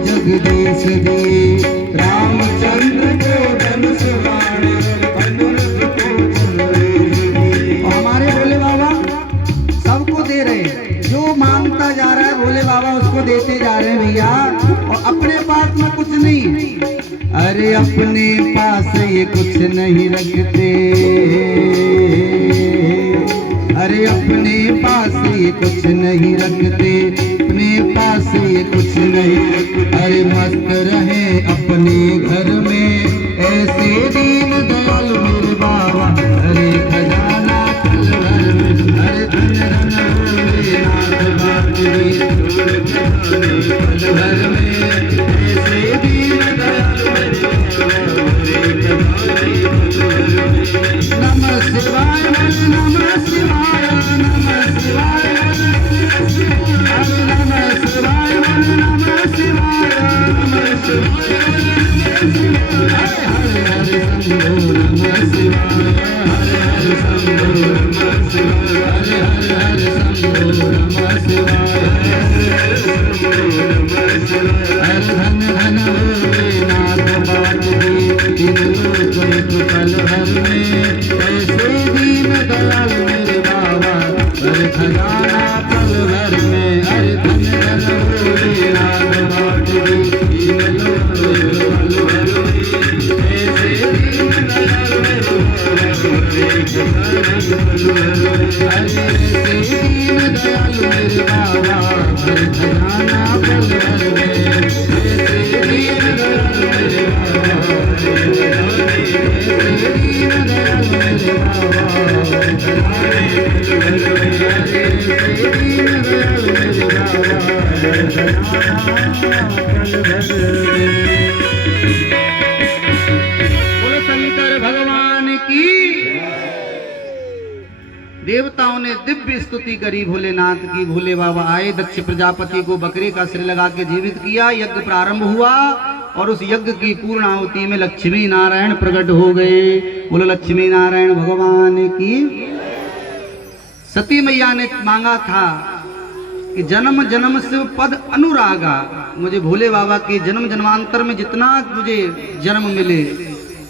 जगदीश दिए रामचंद्र को धनुष बाण, अनुरुद्ध को चंद्रेश दिए। हमारे भोले बाबा सबको दे रहे हैं, जो मांगता जा रहा है भोले बाबा उसको देते जा रहे हैं भैया, और अपने पास में कुछ नहीं है। अरे अपने पास ये कुछ नहीं रखते, अरे अपने पास ये कुछ नहीं रखते, अपने पास ये कुछ नहीं। अरे मस्त रहे अपने घर में ऐसे दीन दयाल मेरे बाबा। अरे खजाना पल भर में, अरे धन धन भोलेनाथ बांट दिए पल भर में, ऐसे दीन दयाल मेरे बाबा। नमः शिवाय नमः शिवाय नमः शिवाय, हरे नमः शिवाय नमः शिवाय नमः शिवाय, हरे हरे शंभो नमः शिवाय, हरे हरे शंभो नमः शिवाय, हरे हरे शंभो नमः शिवाय, हरे धन धन भोलेनाथ बांट दिए तीन लोक एक पल भर में, ऐसे दीन दयाल मेरे बाबा। हरे खजाना पल भर में, हरे धन धन भोलेनाथ बांट दिए तीन लोक एक पल भर में, ऐसे दीन दयाल मेरे बाबा। हरे ऐसे दीन दयाल मेरे बाबा, हरे खजाना पल भर में, ऐसे दीन दयाल मेरे बाबा, ऐसे दीन दयाल मेरे बाबा, ऐसे दीन दयाल मेरे बोलो शंकर भगवान की। देवताओं ने दिव्य स्तुति करी भोलेनाथ की। भोले बाबा आए, दक्ष प्रजापति को बकरे का सिर लगा के जीवित किया, यज्ञ प्रारंभ हुआ और उस यज्ञ की पूर्णाहुति में लक्ष्मी नारायण प्रकट हो गए। बोलो लक्ष्मी नारायण भगवान की। सती मैया ने मांगा था कि जन्म जन्म से पद अनुरागा, मुझे भोले बाबा के जन्म जन्मांतर में जितना मुझे जन्म मिले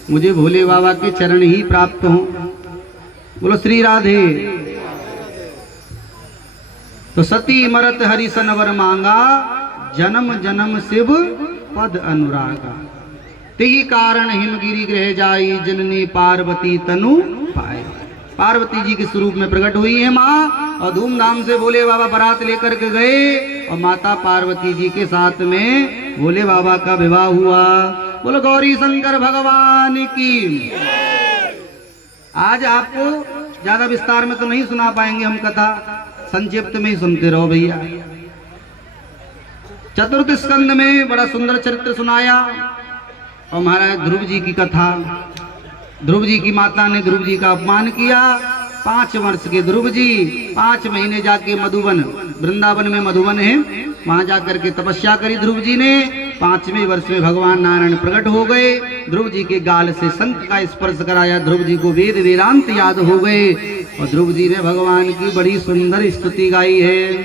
मुझे भोले बाबा के चरण ही प्राप्त हों। बोलो श्री राधे। तो सती मरत हरि सनवर मांगा, जन्म जन्म शिव पद अनुरागा। तेहि कारण हिमगिरि गृह जाई, जननी पार्वती तनु पाए। पार्वती जी के स्वरूप में प्रकट हुई है माँ, और धूमधाम से भोले बाबा बारात लेकर के गए, और माता पार्वती जी के साथ में भोले बाबा का विवाह हुआ। बोलो गौरी शंकर भगवान की। आज आपको ज्यादा विस्तार में तो नहीं सुना पाएंगे हम कथा, संक्षिप्त में ही सुनते रहो भैया। चतुर्थ स्कंद में बड़ा सुंदर चरित्र सुनाया, और महाराज ध्रुव जी की कथा। ध्रुव जी की माता ने ध्रुव जी का अपमान किया। 5 वर्ष के ध्रुव जी 5 महीने जाके मधुवन, वृंदावन में मधुवन है, वहां जाकर के तपस्या करी ध्रुव जी ने। 5वें वर्ष में भगवान नारायण प्रकट हो गए। ध्रुव जी के गाल से शंख का स्पर्श कराया, ध्रुव जी को वेद वेदांत याद हो गए, और ध्रुव जी ने भगवान की बड़ी सुंदर स्तुति गाई है।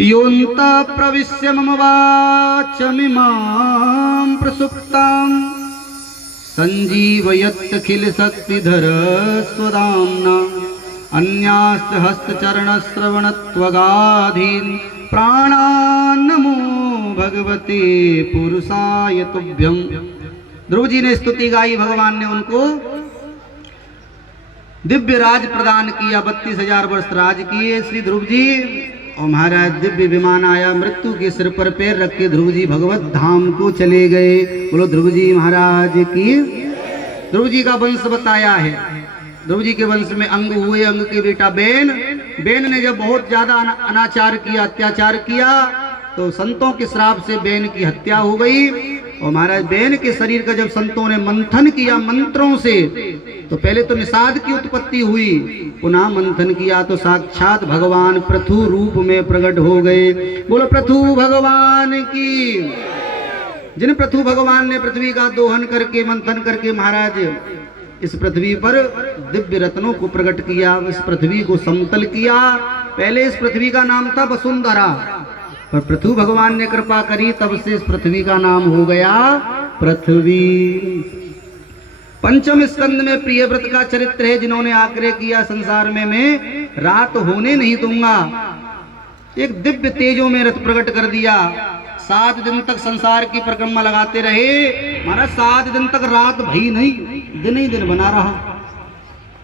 योऽन्त प्रविश्य मम वाचमिमां प्रसुप्तां, संजीवयत्यखिल शक्तिधर स्वदाम्ना। अन्यास्त हस्तचरणश्रवणत्वगाधीन्, प्राणान्नमो भगवते पुरुषाय तुभ्यं। ध्रुव जी ने स्तुति गाई, भगवान ने उनको दिव्य राज प्रदान किया। 32,000 वर्ष राज किए श्री ध्रुव जी। और महाराज दिव्य विमान आया, मृत्यु के सिर पर पैर रख के ध्रुव जी भगवत धाम को चले गए। बोलो ध्रुव जी महाराज की। ध्रुव जी का वंश बताया है। ध्रुव जी के वंश में अंग हुए, अंग के बेटा बेन। बेन ने जब बहुत ज्यादा अनाचार किया, अत्याचार किया, तो संतों के श्राप से बेन की हत्या हो गई। और महाराज बेन के शरीर का जब संतों ने मंथन किया मंत्रों से, तो पहले तो निषाद की उत्पत्ति हुई, पुनः मंथन किया तो साक्षात भगवान पृथु रूप में प्रकट हो गए। बोलो पृथु भगवान की। जिन पृथु भगवान ने पृथ्वी का दोहन करके मंथन करके महाराज इस पृथ्वी पर दिव्य रत्नों को प्रकट किया, इस पृथ्वी को समतल किया। पहले इस पृथ्वी का नाम था वसुंधरा, पर पृथु भगवान ने कृपा करी, तब से इस पृथ्वी का नाम हो गया पृथ्वी। पंचम स्कंद में प्रियव्रत का चरित्र है, जिन्होंने आग्रह किया संसार में मैं रात होने नहीं दूंगा। एक दिव्य तेजों में रथ प्रकट कर दिया। 7 दिन तक संसार की परिक्रमा लगाते रहे महाराज। 7 दिन तक रात भई नहीं, दिन ही दिन बना रहा।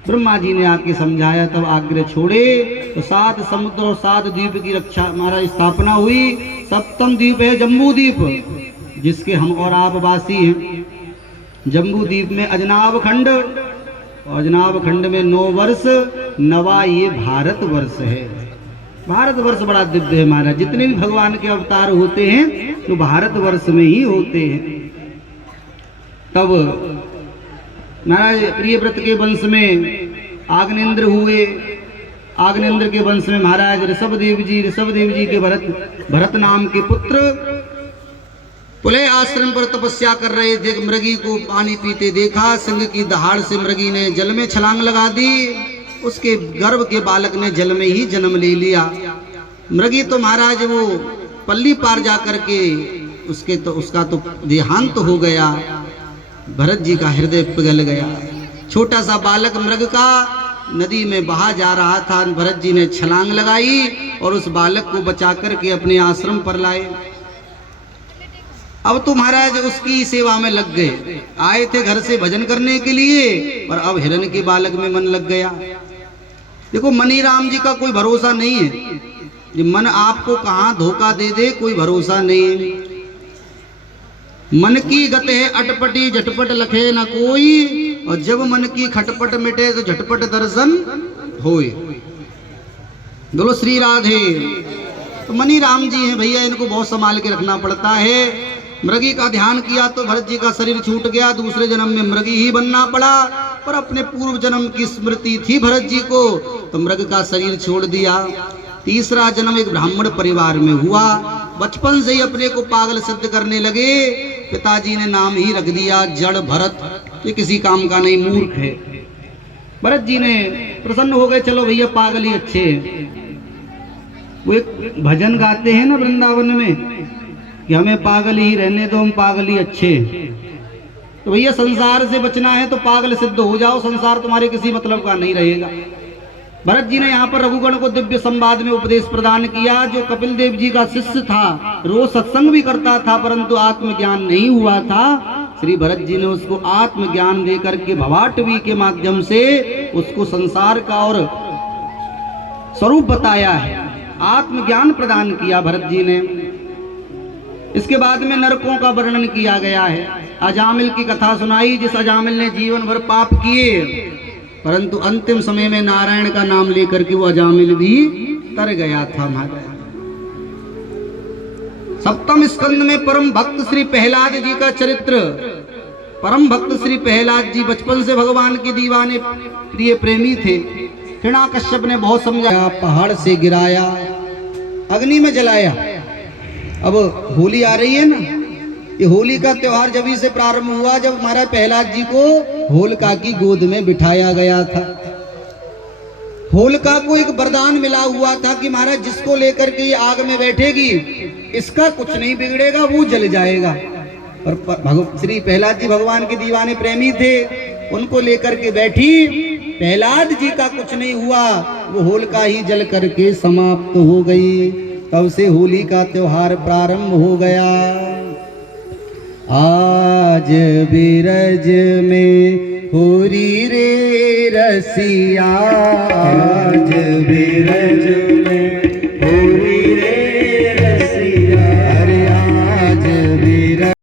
ब्रह्मा जी ने आके समझाया, तब आग्रह छोड़े, तो 7 समुद्र और 7 द्वीप की रक्षा महाराज स्थापना हुई। 7वां द्वीप है जम्बू द्वीप, जिसके हम और आप वासी हैं। जम्बू द्वीप में अजनाब खंड, और अजनाब खंड में 9 वर्ष, नवा ये भारत वर्ष है। भारत वर्ष बड़ा दिव्य है महाराज। जितने भी भगवान के अवतार होते हैं तो भारत वर्ष में ही होते हैं। तब महाराज प्रियव्रत के वंश में आग्नेन्द्र हुए। आग्नेन्द्र के वंश में महाराज ऋषभदेव जी के भरत नाम के पुत्र पुलय आश्रम पर तपस्या कर रहे थे। मृगी को पानी पीते देखा, सिंह की दहाड़ से मृगी ने जल में छलांग लगा दी। उसके गर्भ के बालक ने जल में ही जन्म ले लिया। मृगी तो महाराज वो पल्ली पार जा करके उसका तो देहांत हो गया। भरत जी का हृदय पिघल गया। छोटा सा बालक मृग का नदी में बहा जा रहा था। भरत जी ने छलांग लगाई और उस बालक को बचा करके अपने आश्रम पर लाए। अब तो महाराज उसकी सेवा में लग गए। आए थे घर से भजन करने के लिए, और अब हिरण के बालक में मन लग गया। देखो मनी राम जी का कोई भरोसा नहीं है। ये मन आपको कहाँ धोखा दे दे कोई भरोसा नहीं है। मन की गत है अटपटी, झटपट लखे न कोई, और जब मन की खटपट मिटे तो झटपट दर्शन होए। बोलो श्री राधे। तो मनी राम जी हैं भैया, इनको बहुत संभाल के रखना पड़ता है। मृगी का ध्यान किया तो भरत जी का शरीर छूट गया। दूसरे जन्म में मृगी ही बनना पड़ा, पर अपने पूर्व जन्म की स्मृति थी भरत जी को, तो मृग का शरीर छोड़ दिया। तीसरा जन्म एक ब्राह्मण परिवार में हुआ। बचपन से ही अपने को पागल सिद्ध करने लगे। पिताजी ने नाम ही रख दिया जड़ भरत, ये किसी काम का नहीं, मूर्ख है। भरत जी ने प्रसन्न हो गए, चलो भैया पागल ही अच्छे हैं। वो एक भजन गाते हैं ना वृंदावन में कि हमें पागल ही रहने दो, हम पागल ही अच्छे। तो भैया संसार से बचना है तो पागल सिद्ध हो जाओ, संसार तुम्हारे किसी मतलब का नहीं रहेगा। भरत जी ने यहाँ पर रघुगण को दिव्य संवाद में उपदेश प्रदान किया। जो कपिल देव जी का शिष्य था, रोज सत्संग भी करता था, परंतु आत्मज्ञान नहीं हुआ था। श्री भरत जी ने उसको आत्मज्ञान दे करके भवाटवी के माध्यम से उसको संसार का और स्वरूप बताया है, आत्मज्ञान प्रदान किया भरत जी ने। इसके बाद में नरकों का वर्णन किया गया है। अजामिल की कथा सुनाई, जिस अजामिल ने जीवन भर पाप किए, परंतु अंतिम समय में नारायण का नाम लेकर के वो अजामिल भी तर गया था महाराज। सप्तम स्कंद में परम भक्त श्री प्रहलाद जी का चरित्र। परम भक्त श्री प्रहलाद जी बचपन से भगवान के दीवाने प्रिय प्रेमी थे। हिरण्याकश्यप ने बहुत समझाया, पहाड़ से गिराया, अग्नि में जलाया। अब होली आ रही है ना, ये होली का त्योहार जब से प्रारंभ हुआ जब महाराज प्रहलाद जी को होलिका की गोद में बिठाया गया था। होलिका को एक वरदान मिला हुआ था कि महाराज जिसको लेकर के ये आग में बैठेगी इसका कुछ नहीं बिगड़ेगा, वो जल जाएगा। और श्री प्रहलाद जी भगवान के दीवाने प्रेमी थे, उनको लेकर के बैठी। प्रहलाद जी का कुछ नहीं हुआ, वो होलिका ही जल करके समाप्त हो गई। तब से होली का त्योहार प्रारंभ हो गया। आज बिरज में होरी रे रसिया, आज बिरज